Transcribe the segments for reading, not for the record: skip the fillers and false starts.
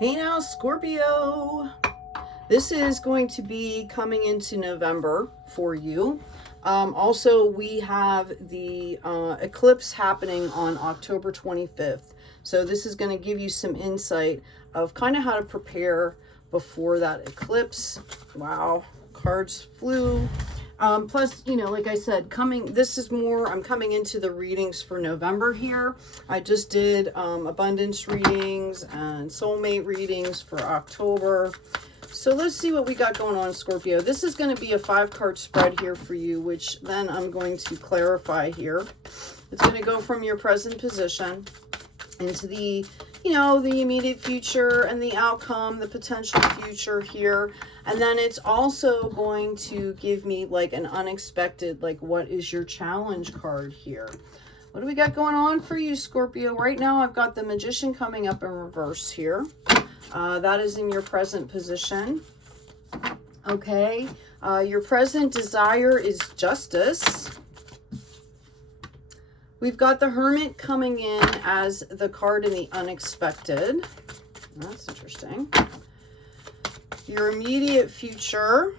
Hey now, Scorpio. This is going to be coming into November for you. Also, we have the eclipse happening on October 25th. So this is going to give you some insight of kind of how to prepare before that eclipse. Wow, cards flew. Plus, you know, like I said, I'm coming into the readings for November here. I just did abundance readings and soulmate readings for October. So let's see what we got going on, Scorpio. This is going to be a 5-card spread here for you, which then I'm going to clarify here. It's going to go from your present position into the, you know, the immediate future and the outcome, the potential future here. And then it's also going to give me like an unexpected, like, what is your challenge card here? What do we got going on for you, Scorpio? Right now, I've got the Magician coming up in reverse here. That is in your present position. Okay. Your present desire is justice. We've got the Hermit coming in as the card in the unexpected. That's interesting. Your immediate future.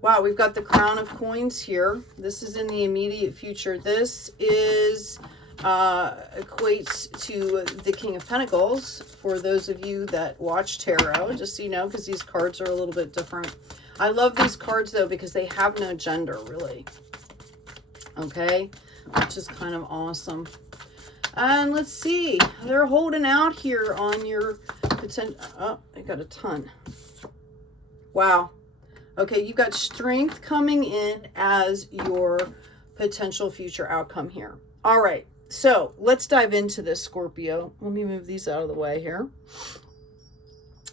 Wow, we've got the Crown of Coins here. This is in the immediate future. This is equates to the King of Pentacles for those of you that watch tarot, just so you know, because these cards are a little bit different. I love these cards though because they have no gender really. Okay, which is kind of awesome. And let's see, they're holding out here on your potential. Oh, I got a ton. Wow. Okay, you've got strength coming in as your potential future outcome here. All right, so let's dive into this, Scorpio. Let me move these out of the way here.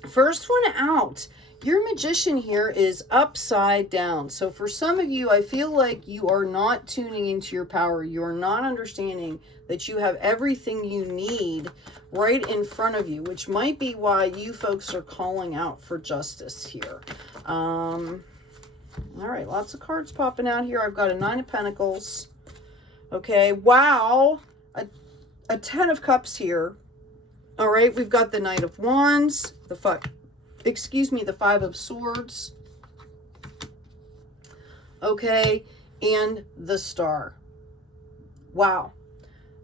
First one out. Your Magician here is upside down. So for some of you, I feel like you are not tuning into your power. You are not understanding that you have everything you need right in front of you, which might be why you folks are calling out for justice here. All right, lots of cards popping out here. I've got a 9 of Pentacles. Okay, wow. A 10 of Cups here. All right, we've got the Knight of Wands, the 5 of Swords. Okay, and the Star. Wow.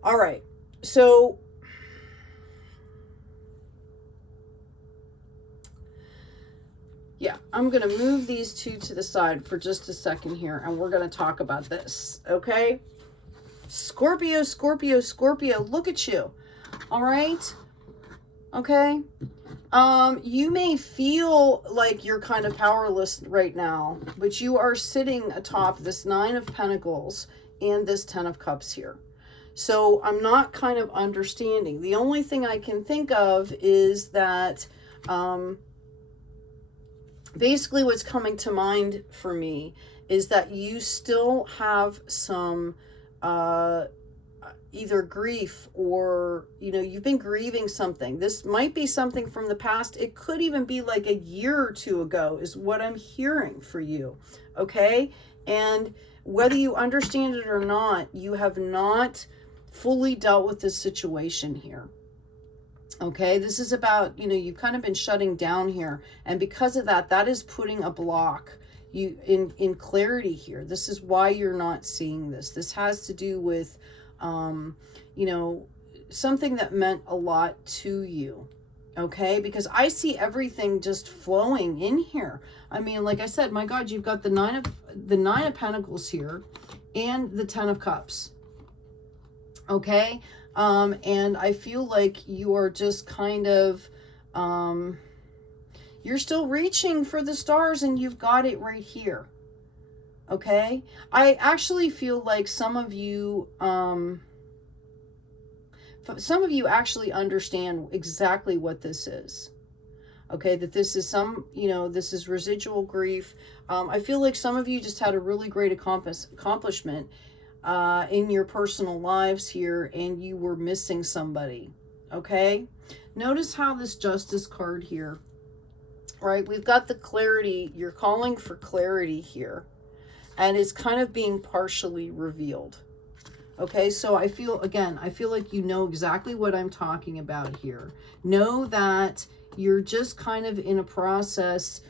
All right, so yeah, I'm going to move these two to the side for just a second here, and we're going to talk about this, okay? Scorpio, Scorpio, Scorpio, look at you, all right? Okay? You may feel like you're kind of powerless right now, but you are sitting atop this 9 of Pentacles and this 10 of Cups here. So I'm not kind of understanding. The only thing I can think of is that basically what's coming to mind for me is that you still have some either grief or, you know, you've been grieving something. This might be something from the past. It could even be like a year or two ago is what I'm hearing for you. Okay. And whether you understand it or not, you have not fully dealt with this situation here. Okay. This is about, you know, you've kind of been shutting down here. And because of that, that is putting a block in clarity here. This is why you're not seeing this. This has to do with, you know, something that meant a lot to you. Okay, because I see everything just flowing in here. I mean, like I said, my God, you've got the 9 of Pentacles here and the 10 of Cups. Okay, and I feel like you are just kind of you're still reaching for the stars, and you've got it right here. Okay, I actually feel like some of you actually understand exactly what this is. Okay, that this is this is residual grief. I feel like some of you just had a really great accomplishment in your personal lives here, and you were missing somebody. Okay, notice how this Justice card here, right? We've got the clarity. You're calling for clarity here. And it's kind of being partially revealed. Okay, so I feel, again, I feel like you know exactly what I'm talking about here. Know that you're just kind of in a process.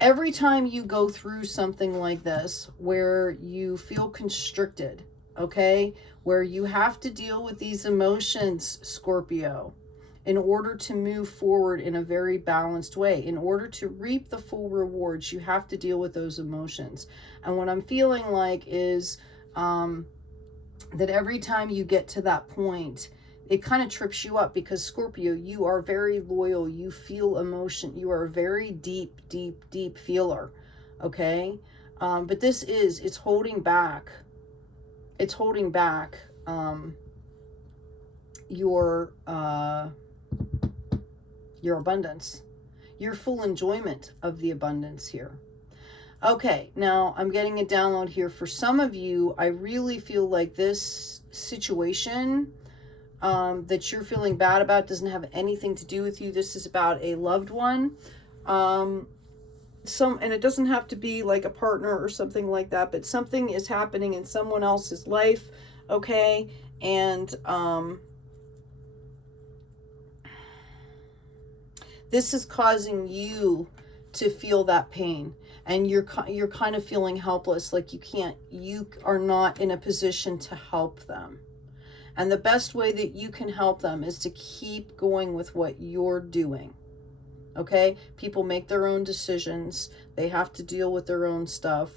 Every time you go through something like this, where you feel constricted, okay, where you have to deal with these emotions, Scorpio, in order to move forward in a very balanced way, in order to reap the full rewards, you have to deal with those emotions. And what I'm feeling like is, that every time you get to that point, it kind of trips you up, because Scorpio, you are very loyal. You feel emotion. You are a very deep, deep, deep feeler. Okay. But this is, it's holding back. It's holding back, your abundance, your full enjoyment of the abundance here. Okay, now I'm getting a download here. For some of you, I really feel like this situation that you're feeling bad about doesn't have anything to do with you. This is about a loved one. And it doesn't have to be like a partner or something like that, but something is happening in someone else's life, okay? And this is causing you to feel that pain. And you're kind of feeling helpless, like you are not in a position to help them. And the best way that you can help them is to keep going with what you're doing. Okay? People make their own decisions. They have to deal with their own stuff.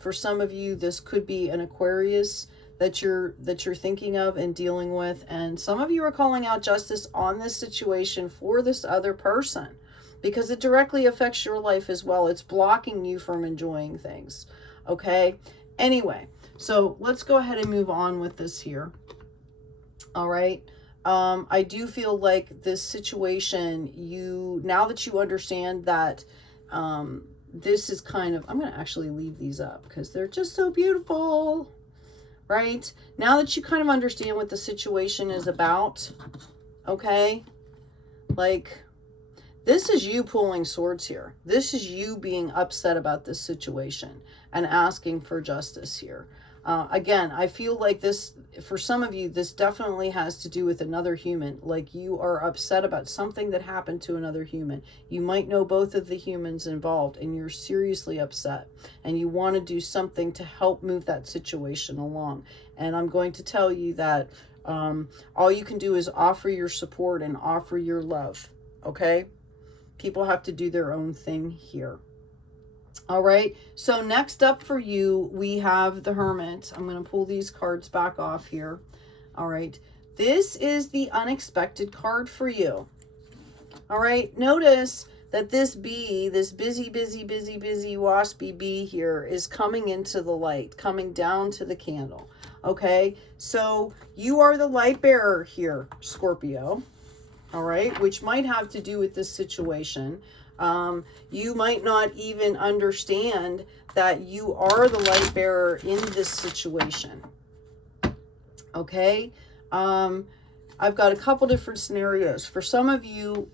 For some of you, this could be an Aquarius that you're thinking of and dealing with. And some of you are calling out justice on this situation for this other person, because it directly affects your life as well. It's blocking you from enjoying things. Okay? Anyway, so let's go ahead and move on with this here. All right? I do feel like this situation, now that you understand that this is kind of, I'm going to actually leave these up because they're just so beautiful. Right? Now that you kind of understand what the situation is about, okay? Like, this is you pulling swords here. This is you being upset about this situation and asking for justice here. Again, I feel like this, for some of you, this definitely has to do with another human. Like, you are upset about something that happened to another human. You might know both of the humans involved, and you're seriously upset. And you want to do something to help move that situation along. And I'm going to tell you that all you can do is offer your support and offer your love. Okay? People have to do their own thing here. All right. So next up for you, we have the Hermit. I'm going to pull these cards back off here. All right. This is the unexpected card for you. All right. Notice that this bee, this busy, waspy bee here is coming into the light, coming down to the candle. Okay. So you are the light bearer here, Scorpio. All right. Which might have to do with this situation. You might not even understand that you are the light bearer in this situation. Okay. I've got a couple different scenarios. For some of you,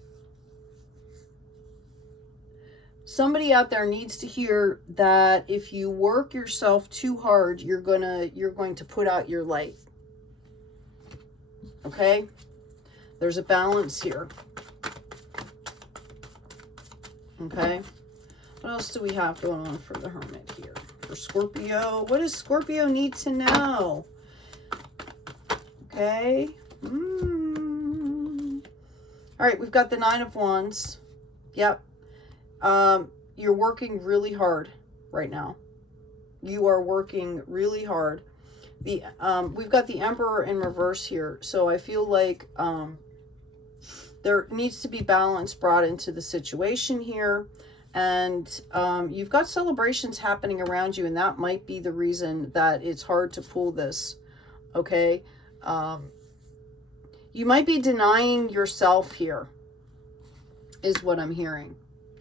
somebody out there needs to hear that if you work yourself too hard, you're going to put out your light. Okay? There's a balance here. Okay? What else do we have going on for the Hermit here? For Scorpio, what does Scorpio need to know? Okay? All right, we've got the Nine of Wands. Yep. You're working really hard right now. You are working really hard. We've got the Emperor in reverse here. So I feel like there needs to be balance brought into the situation here. And you've got celebrations happening around you, and that might be the reason that it's hard to pull this. Okay? You might be denying yourself here, is what I'm hearing.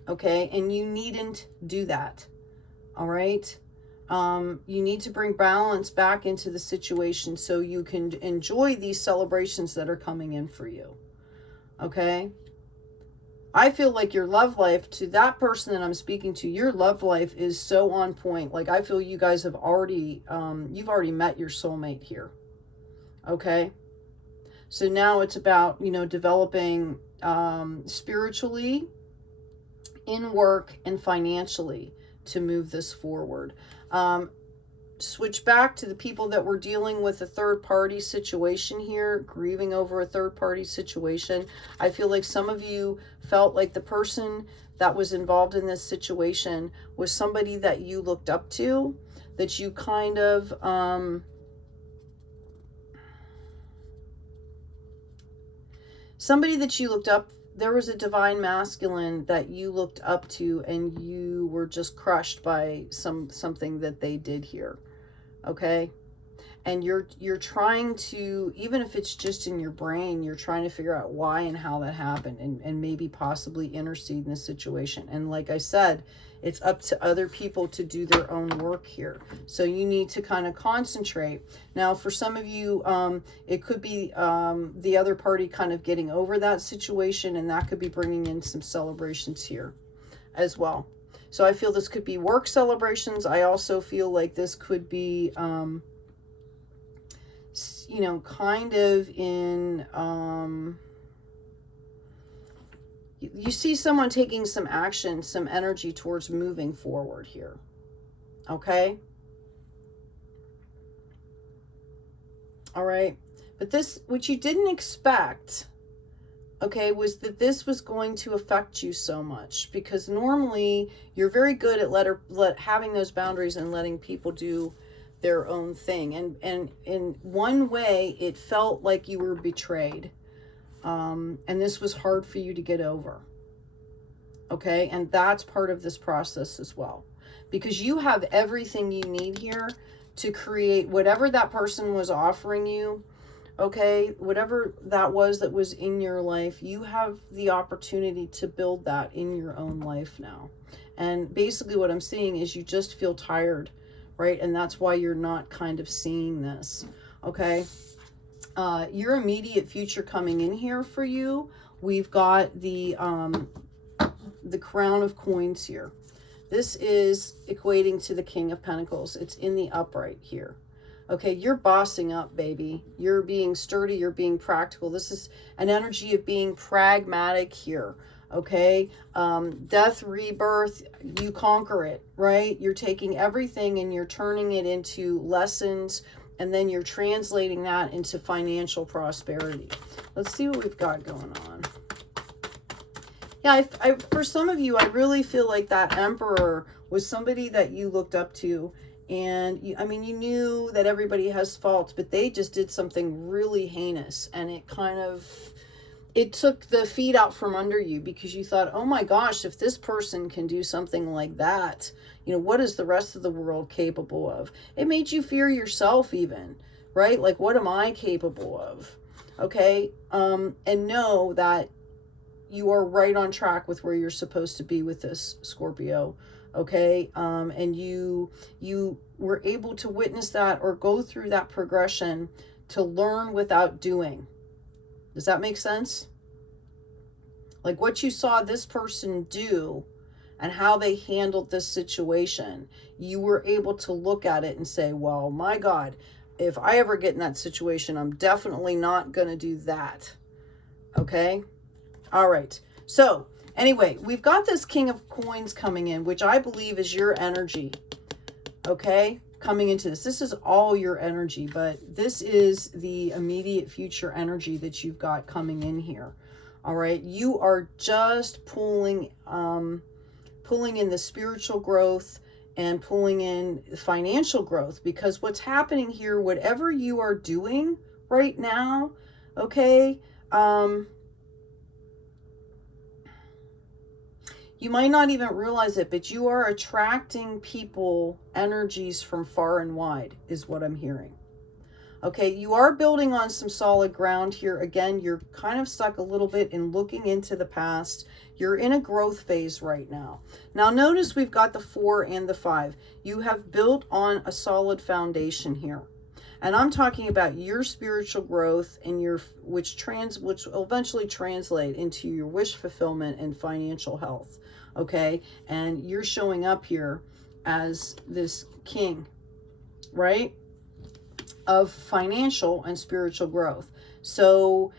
Okay? And you needn't do that. All right? You need to bring balance back into the situation so you can enjoy these celebrations that are coming in for you. Okay? I feel like your love life, to that person that I'm speaking to, your love life is so on point. Like, I feel you guys have already, you've already met your soulmate here. Okay. So now it's about, you know, developing spiritually, in work, and financially to move this forward. Switch back to the people that were dealing with a third party situation here, grieving over a third party situation. I feel like some of you felt like the person that was involved in this situation was somebody that you looked up to, that you kind of somebody that you looked up, there was a divine masculine that you looked up to, and you were just crushed by something that they did here. Okay? And you're trying to, even if it's just in your brain, you're trying to figure out why and how that happened, and maybe possibly intercede in this situation. And like I said, it's up to other people to do their own work here. So you need to kind of concentrate. Now, for some of you, it could be the other party kind of getting over that situation, and that could be bringing in some celebrations here as well. So I feel this could be work celebrations. I also feel like this could be, you know, kind of in, you see someone taking some action, some energy towards moving forward here. Okay. All right. But this, what you didn't expect, okay, was that this was going to affect you so much, because normally you're very good at having those boundaries and letting people do their own thing. And in one way, it felt like you were betrayed. And this was hard for you to get over. Okay. And that's part of this process as well, because you have everything you need here to create whatever that person was offering you. Okay. Whatever that was in your life, you have the opportunity to build that in your own life now. And basically what I'm seeing is you just feel tired, right? And that's why you're not kind of seeing this. Okay. Your immediate future coming in here for you, we've got the Crown of Coins here. This is equating to the King of Pentacles. It's in the upright here. Okay, you're bossing up, baby. You're being sturdy. You're being practical. This is an energy of being pragmatic here. Okay, death, rebirth, you conquer it, right? You're taking everything and you're turning it into lessons, and then you're translating that into financial prosperity. Let's see what we've got going on. Yeah, for some of you, I really feel like that Emperor was somebody that you looked up to. And I mean, you knew that everybody has faults, but they just did something really heinous. And it took the feet out from under you, because you thought, oh my gosh, if this person can do something like that, you know, what is the rest of the world capable of? It made you fear yourself even, right? Like, what am I capable of? Okay. And know that you are right on track with where you're supposed to be with this, Scorpio. Okay. And you were able to witness that or go through that progression to learn without doing. Does that make sense? Like what you saw this person do and how they handled this situation, you were able to look at it and say, well, my God, if I ever get in that situation, I'm definitely not going to do that. Okay. All right. So anyway, we've got this King of Coins coming in, which I believe is your energy. Okay. Coming into this. This is all your energy, but this is the immediate future energy that you've got coming in here. All right. You are just pulling in the spiritual growth and pulling in financial growth, because what's happening here, whatever you are doing right now, okay, you might not even realize it, but you are attracting people, energies from far and wide, is what I'm hearing. Okay, you are building on some solid ground here. Again, you're kind of stuck a little bit in looking into the past. You're in a growth phase right now. Now, notice we've got the 4 and the 5. You have built on a solid foundation here. And I'm talking about your spiritual growth and which will eventually translate into your wish fulfillment and financial health. Okay, and you're showing up here as this king, right? of financial and spiritual growth. So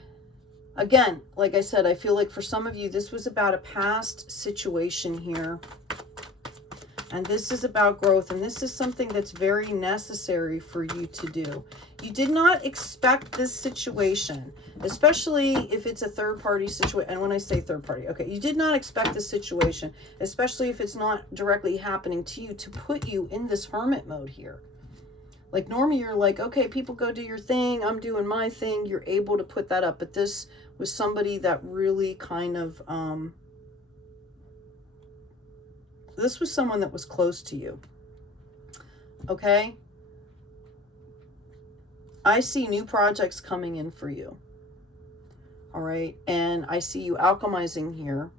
again, like I said, I feel like for some of you, this was about a past situation here. And this is about growth. And this is something that's very necessary for you to do. You did not expect this situation, especially if it's a third party situation. And when I say third party, okay, you did not expect this situation, especially if it's not directly happening to you, to put you in this hermit mode here. Like normally you're like, okay, people go do your thing, I'm doing my thing. You're able to put that up. But this was somebody that really kind of, this was someone that was close to you. Okay? I see new projects coming in for you. All right? And I see you alchemizing here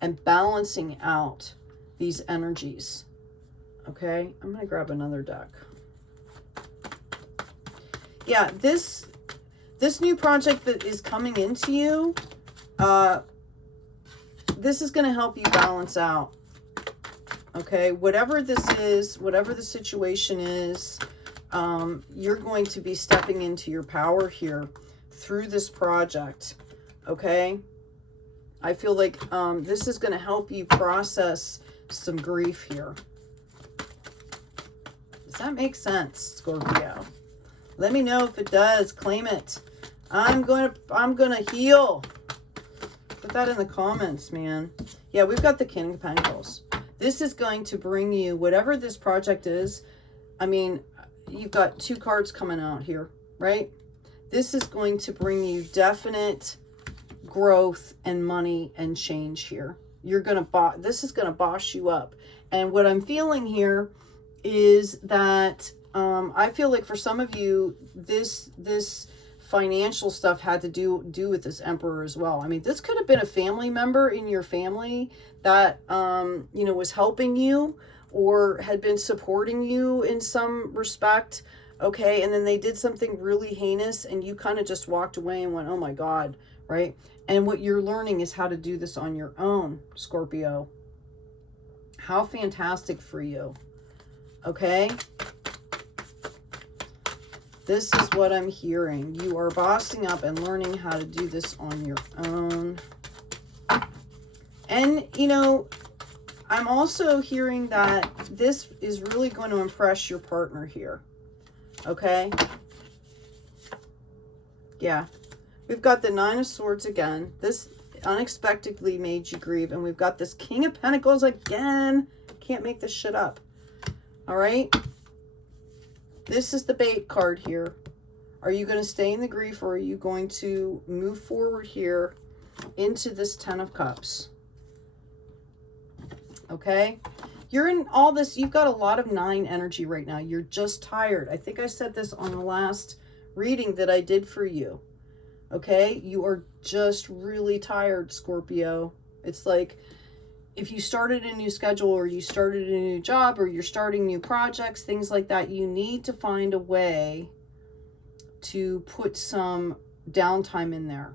and balancing out these energies. Okay? I'm going to grab another deck. Yeah, this new project that is coming into you, this is going to help you balance out. Okay, whatever this is, whatever the situation is, you're going to be stepping into your power here through this project. Okay, I feel like this is going to help you process some grief here. Does that make sense, Scorpio? Let me know if it does. Claim it. I'm gonna heal. Put that in the comments, man. Yeah, we've got the King of Pentacles. This is going to bring you whatever this project is. I mean, you've got two cards coming out here, right? This is going to bring you definite growth and money and change here. You're gonna this is gonna boss you up. And what I'm feeling here is that I feel like for some of you, this financial stuff had to do with this Emperor as well. I mean, this could have been a family member in your family that, you know, was helping you or had been supporting you in some respect. Okay. And then they did something really heinous and you kind of just walked away and went, oh my God. Right. And what you're learning is how to do this on your own, Scorpio. How fantastic for you. Okay. This is what I'm hearing. You are bossing up and learning how to do this on your own. And, you know, I'm also hearing that this is really going to impress your partner here. Okay? Yeah. We've got the Nine of Swords again. This unexpectedly made you grieve. And we've got this King of Pentacles again. Can't make this shit up. All right? This is the bait card here. Are you going to stay in the grief or are you going to move forward here into this Ten of Cups? Okay? You're in all this. You've got a lot of 9 energy right now. You're just tired. I think I said this on the last reading that I did for you. Okay? You are just really tired, Scorpio. It's like if you started a new schedule or you started a new job or you're starting new projects, things like that, you need to find a way to put some downtime in there,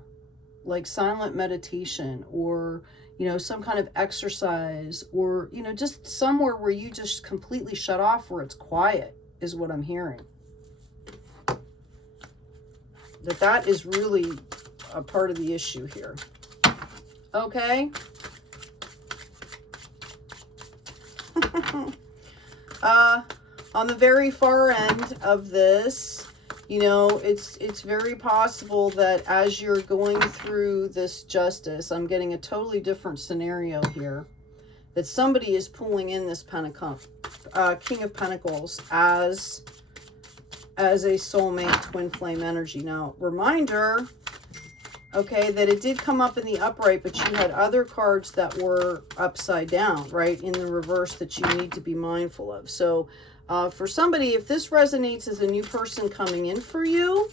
like silent meditation or, you know, some kind of exercise or, you know, just somewhere where you just completely shut off where it's quiet is what I'm hearing. That is really a part of the issue here. Okay. On the very far end of this, you know, it's very possible that as you're going through this justice, I'm getting a totally different scenario here, that somebody is pulling in this King of Pentacles as a soulmate twin flame energy. Now, reminder, okay, that it did come up in the upright, but you had other cards that were upside down, right, in the reverse that you need to be mindful of. So for somebody, if this resonates as a new person coming in for you,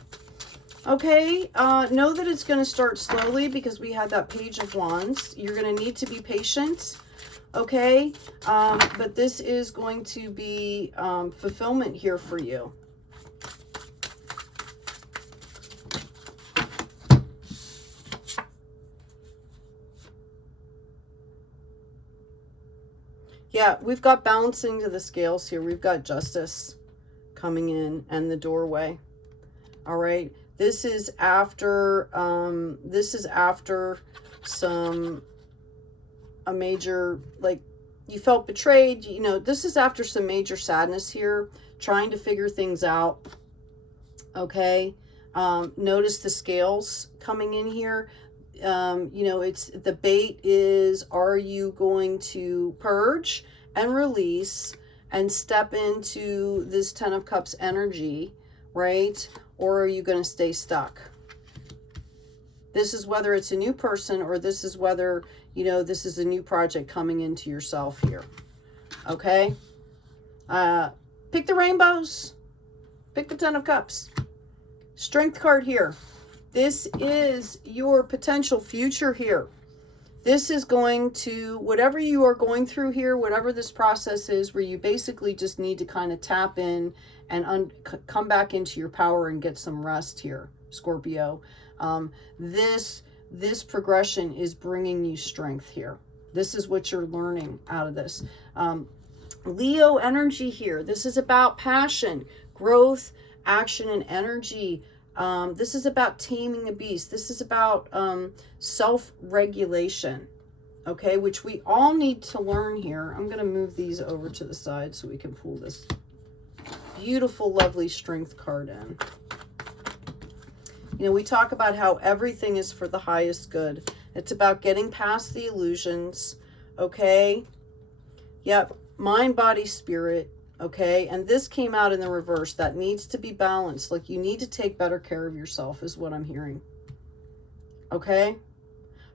okay, know that it's going to start slowly because we had that Page of Wands. You're going to need to be patient, okay, but this is going to be fulfillment here for you. Yeah, we've got balancing to the scales here. We've got justice coming in and the doorway. All right. This is after a major, like, you felt betrayed. You know, this is after some major sadness here, trying to figure things out. Okay. Notice the scales coming in here. You know, it's the bait is, are you going to purge and release and step into this 10 of Cups energy, right? Or are you going to stay stuck? This is whether it's a new person, or this is whether, you know, this is a new project coming into yourself here. Okay? Pick the rainbows. Pick the 10 of Cups. Strength card here. This is your potential future here. This is going to, whatever you are going through here, whatever this process is, where you basically just need to kind of tap in and come back into your power and get some rest here, Scorpio. This progression is bringing you strength here. This is what you're learning out of this. Leo energy here. This is about passion, growth, action, and energy. This is about taming a beast. This is about self-regulation, okay, which we all need to learn here. I'm going to move these over to the side so we can pull this beautiful, lovely strength card in. You know, we talk about how everything is for the highest good. It's about getting past the illusions, okay? Yep, mind, body, spirit, okay? And this came out in the reverse. That needs to be balanced. Like, you need to take better care of yourself is what I'm hearing, okay?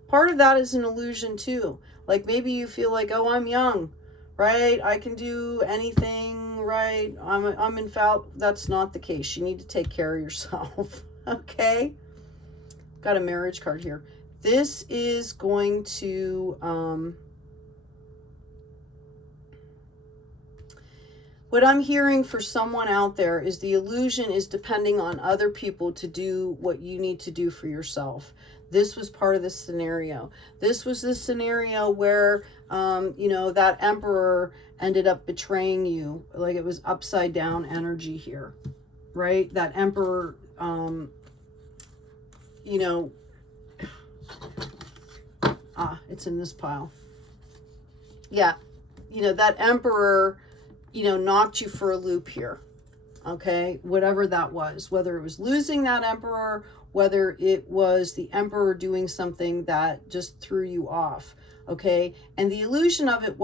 Part of that is an illusion too. Like, maybe you feel like, oh, I'm young, right? I can do anything, right? I'm infallible. That's not the case. You need to take care of yourself. Okay, got a marriage card here. This is going to, what I'm hearing for someone out there is the illusion is depending on other people to do what you need to do for yourself. This was part of this scenario. This was the scenario where, you know, that emperor ended up betraying you. Like, it was upside down energy here, right? That emperor, you know, it's in this pile. Yeah, you know, that emperor, you know, knocked you for a loop here, okay? Whatever that was, whether it was losing that emperor, whether it was the emperor doing something that just threw you off, okay? And the illusion of it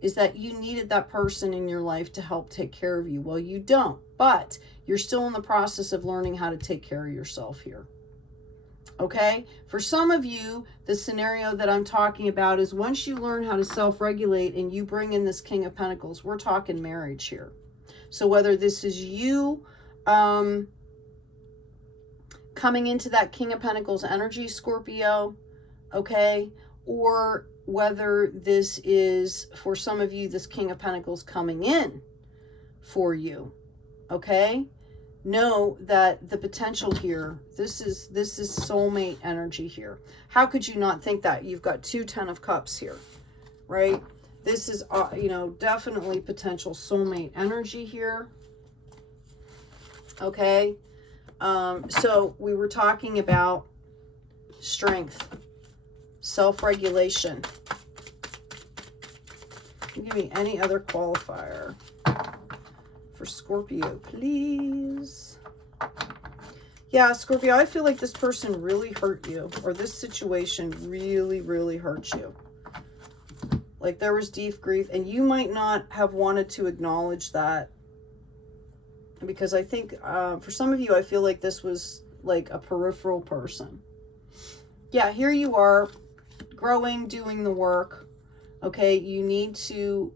is that you needed that person in your life to help take care of you. Well, you don't, but you're still in the process of learning how to take care of yourself here. Okay, for some of you, the scenario that I'm talking about is once you learn how to self-regulate and you bring in this King of Pentacles, we're talking marriage here. So whether this is you coming into that King of Pentacles energy, Scorpio, okay, or whether this is, for some of you, this King of Pentacles coming in for you, okay? Know that the potential here, this is soulmate energy here. How could you not think that? You've got 2 10 of Cups here, right? This is, you know, definitely potential soulmate energy here. Okay. So we were talking about strength, self-regulation. Give me any other qualifier for Scorpio, please. Yeah, Scorpio, I feel like this person really hurt you, or this situation really, really hurt you. Like, there was deep grief, and you might not have wanted to acknowledge that, because I think for some of you, I feel like this was like a peripheral person. Yeah, here you are, growing, doing the work. Okay, you need to,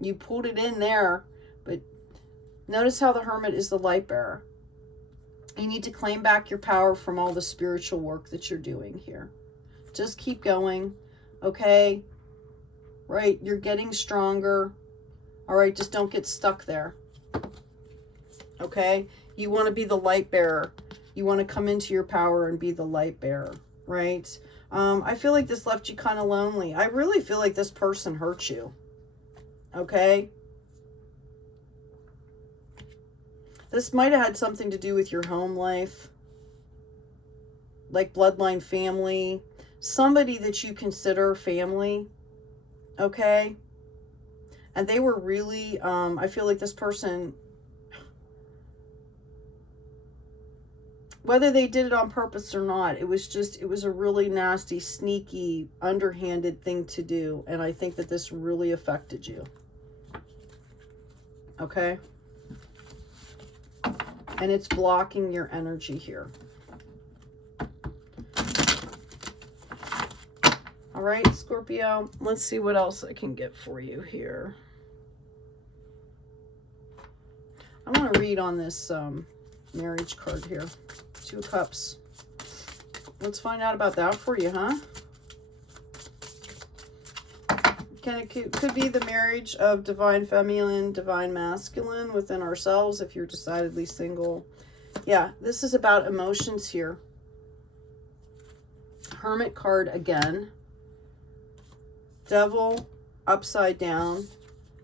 you pulled it in there, but notice how the Hermit is the light bearer. You need to claim back your power from all the spiritual work that you're doing here. Just keep going, okay? Right, you're getting stronger. All right, just don't get stuck there, okay? You want to be the light bearer. You want to come into your power and be the light bearer, right? I feel like this left you kind of lonely. I really feel like this person hurt you, okay? This might have had something to do with your home life, like bloodline family, somebody that you consider family, okay? And they were really, I feel like this person, whether they did it on purpose or not, it was a really nasty, sneaky, underhanded thing to do. And I think that this really affected you. Okay? And it's blocking your energy here. All right, Scorpio, let's see what else I can get for you here. I want to read on this marriage card here. 2 of Cups. Let's find out about that for you, huh? Could be the marriage of divine feminine, divine masculine within ourselves if you're decidedly single. Yeah, this is about emotions here. Hermit card again. Devil upside down,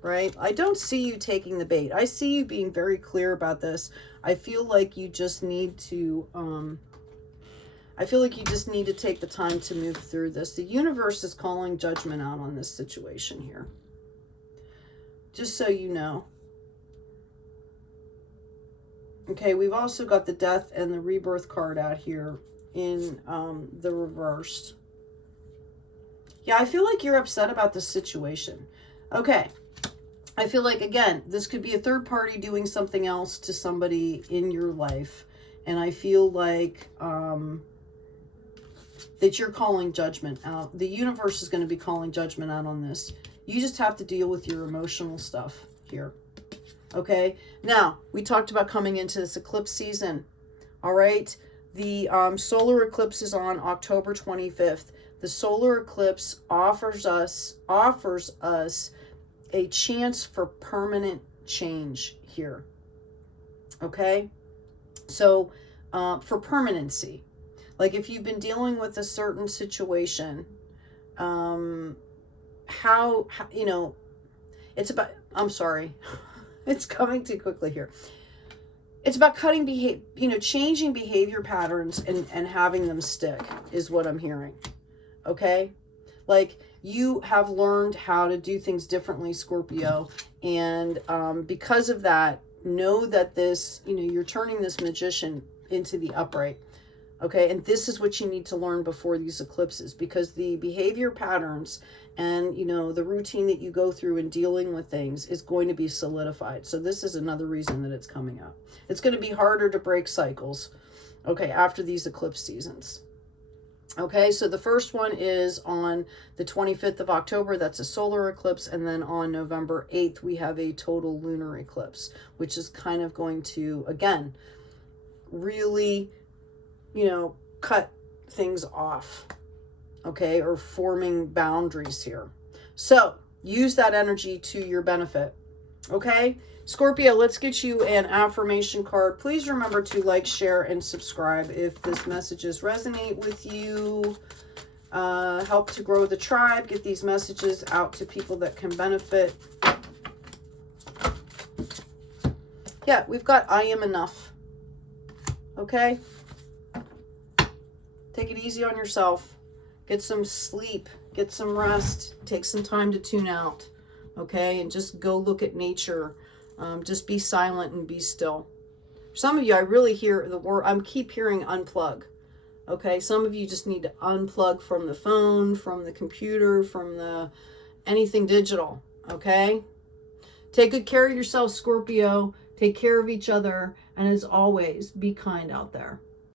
right? I don't see you taking the bait. I see you being very clear about this. I feel like you just need to, take the time to move through this. The universe is calling judgment out on this situation here. Just so you know. Okay, we've also got the death and the rebirth card out here in the reversed. Yeah, I feel like you're upset about this situation. Okay. I feel like, again, this could be a third party doing something else to somebody in your life. And I feel like that you're calling judgment out. The universe is going to be calling judgment out on this. You just have to deal with your emotional stuff here. Okay? Now, we talked about coming into this eclipse season. All right? The solar eclipse is on October 25th. The solar eclipse offers us a chance for permanent change here. Okay? So, for permanency. Like if you've been dealing with a certain situation, how you know, it's about, I'm sorry, it's coming too quickly here. It's about changing behavior patterns and having them stick is what I'm hearing. Okay? Like you have learned how to do things differently, Scorpio. And because of that, know that this, you're turning this magician into the upright. Okay? And this is what you need to learn before these eclipses, because the behavior patterns and, the routine that you go through in dealing with things is going to be solidified. So this is another reason that it's coming up. It's going to be harder to break cycles, okay, after these eclipse seasons. Okay, so the first one is on the 25th of October. That's a solar eclipse. And then on November 8th, we have a total lunar eclipse, which is kind of going to, again, really, cut things off. Okay, or forming boundaries here. So use that energy to your benefit. Okay, Scorpio, let's get you an affirmation card. Please remember to like, share, and subscribe if this messages resonate with you. Help to grow the tribe. Get these messages out to people that can benefit. Yeah, we've got I am enough. Okay? Take it easy on yourself. Get some sleep. Get some rest. Take some time to tune out. Okay? And just go look at nature. Just be silent and be still. For some of you, I really hear the word, I keep hearing unplug. Okay? Some of you just need to unplug from the phone, from the computer, from the anything digital. Okay? Take good care of yourself, Scorpio. Take care of each other. And as always, be kind out there.